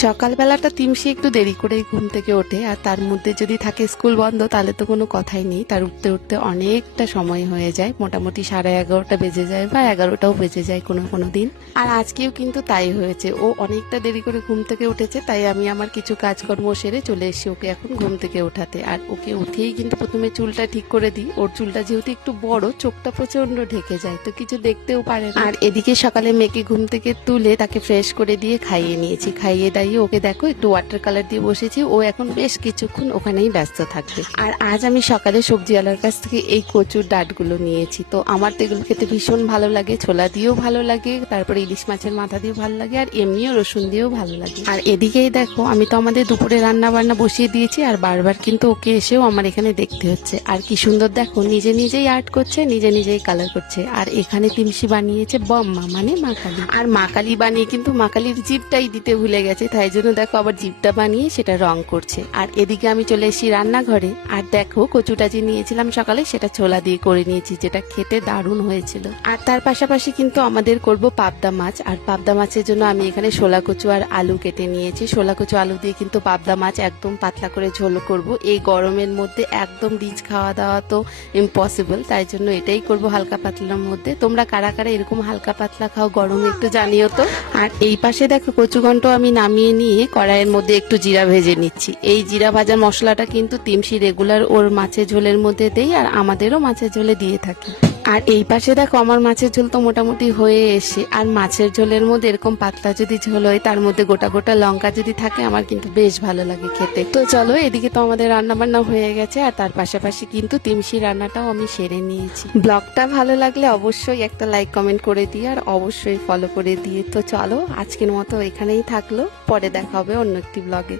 সকালবেলাটা তিমসি একটু দেরি করে ঘুম থেকে ওঠে, আর তার মধ্যে যদি থাকে স্কুল বন্ধ তাহলে তো কোনো কথাই নেই, তার উঠতে উঠতে অনেকটা সময় হয়ে যায়, মোটামুটি 11:30 বেজে যায় বা 11টাও বেজে যায় কোনো কোনো দিন। আর আজকেও কিন্তু তাই হয়েছে, ও অনেকটা দেরি করে ঘুম থেকে উঠেছে, তাই আমি আমার কিছু কাজকর্ম সেরে চলে এসেছি ওকে এখন ঘুম থেকে ওঠাতে। আর ওকে উঠেই কিন্তু প্রথমে চুলটা ঠিক করে দিই, ওর চুলটা যেহেতু একটু বড় চোখটা প্রচন্ড ঢেকে যায়, তো কিছু দেখতেও পারে না। আর এদিকে সকালে মেয়েকে ঘুম থেকে তুলে তাকে ফ্রেশ করে দিয়ে খাইয়ে নিয়েছি, খাইয়ে দাইয়ে ওকে দেখো একটু ওয়াটার কালার দিয়ে বসেছি, ও এখন বেশ কিছুক্ষণ ওখানেই ব্যস্ত থাকবে। আর আজ আমি সকালে সবজিওয়ালার কাছ থেকে এই কচুর ডাঁটগুলো নিয়েছি, তো আমার তো এগুলো খেতে ভীষণ ভালো লাগে, ছোলা দিয়েও ভালো লাগে, তারপরে ইলিশ মাছের মাথা দিয়েও ভালো লাগে, আর এমনিও রসুন দিয়েও ভালো লাগে। আর এদিকেই দেখো আমি তো আমাদের দুপুরে রান্না বান্না বসিয়ে দিয়েছি, আর বারবার কিন্তু ওকে এসেও আমার এখানে দেখতে হচ্ছে। আর কি সুন্দর দেখো, নিজে নিজেই আর্ট করছে, নিজে নিজেই কালার করছে। আর এখানে তিমসি বানিয়েছে বম্মা মানে মা কালী, আর মা কালী বানিয়ে কিন্তু মা কালীর জিভটাই দিতে ভুলে গেছে, তাই জন্য দেখো আবার জিভটা বানিয়ে সেটা রং করছে। আর এদিকে আমি চলে এসেছি রান্নাঘরে, আর দেখো কচুটা যে নিয়েছিলাম সকালে সেটা ছোলা দিয়ে করে নিয়েছি, যেটা খেতে দারুণ হয়েছিল। আর তার পাশাপাশি কিন্তু আমাদের করব পাবদা মাছ, আর পাবদা মাছের জন্য আমি এখানে শোলা কচু আর আলু কেটে নিয়েছি। শোলা কচু আলু দিয়ে কিন্তু পাবদা মাছ একদম পাতলা করে ঝোল করব, এই গরমের মধ্যে একদম রিচ খাওয়া দাওয়া তো ইম্পসিবল, তাই জন্য এটাই করব হালকা পাতলার মধ্যে। তোমরা কারা কারা এরকম হালকা পাতলা খাও গরমে একটু জানিও তো। আর এই পাশে দেখো কচু ঘন্ট আমি নামিয়ে নিয়ে কড়াইয়ের মধ্যে একটু জিরা ভেজে নিচ্ছি। এই জিরা ভাজার মশলাটা কিন্তু তিমসি রেগুলার ওর মাছের ঝোলের মধ্যে দেই, আর আমাদেরও মাছের ঝোলে দিয়ে থাকি। আর এই পাশে দেখো আমার মাছের ঝোল তো মোটামুটি হয়ে এসে, আর মাছের ঝোলের মধ্যে এরকম পাতলা যদি ঝোল হয় তার মধ্যে গোটা গোটা লঙ্কা যদি থাকে আমার কিন্তু বেশ ভালো লাগে খেতে। তো চলো, এদিকে তো আমাদের রান্না বান্না হয়ে গেছে, আর তার পাশাপাশি কিন্তু তিমসি রান্নাটাও আমি সেরে নিয়েছি। ব্লগটা ভালো লাগলে অবশ্যই একটা লাইক কমেন্ট করে দিয়ে আর অবশ্যই ফলো করে দিয়ে। তো চলো আজকের মতো এখানেই থাকলো, পরে দেখা হবে অন্য একটি ব্লগে।